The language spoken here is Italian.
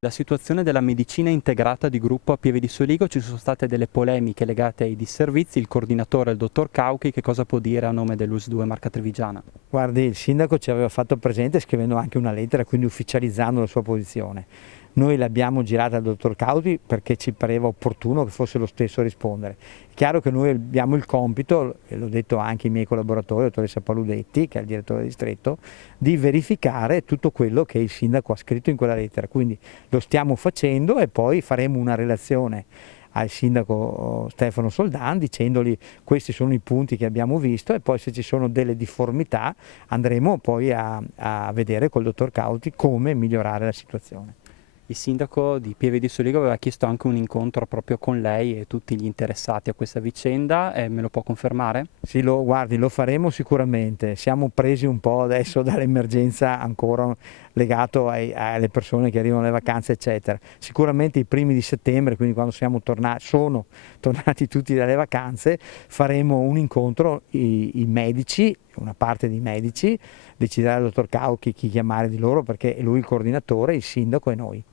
La situazione della medicina integrata di gruppo a Pieve di Soligo, ci sono state delle polemiche legate ai disservizi, il coordinatore, il dottor Cauchi, che cosa può dire a nome dell'US2 Marca Trevigiana? Guardi, il sindaco ci aveva fatto presente scrivendo anche una lettera, quindi ufficializzando la sua posizione. Noi l'abbiamo girata al dottor Cauti perché ci pareva opportuno che fosse lo stesso a rispondere. È chiaro che noi abbiamo il compito, e l'ho detto anche ai miei collaboratori, la dottoressa Paludetti, che è il direttore del distretto, di verificare tutto quello che il sindaco ha scritto in quella lettera. Quindi lo stiamo facendo e poi faremo una relazione al sindaco Stefano Soldan dicendogli questi sono i punti che abbiamo visto e poi se ci sono delle difformità andremo poi a vedere col dottor Cauti come migliorare la situazione. Il sindaco di Pieve di Soligo aveva chiesto anche un incontro proprio con lei e tutti gli interessati a questa vicenda, me lo può confermare? Sì, guardi, lo faremo sicuramente. Siamo presi un po' adesso dall'emergenza ancora legato alle persone che arrivano alle vacanze, eccetera. Sicuramente i primi di settembre, quindi quando sono tornati tutti dalle vacanze, faremo un incontro, i medici, una parte dei medici, deciderà il dottor Cauchi chi chiamare di loro perché è lui il coordinatore, il sindaco e noi.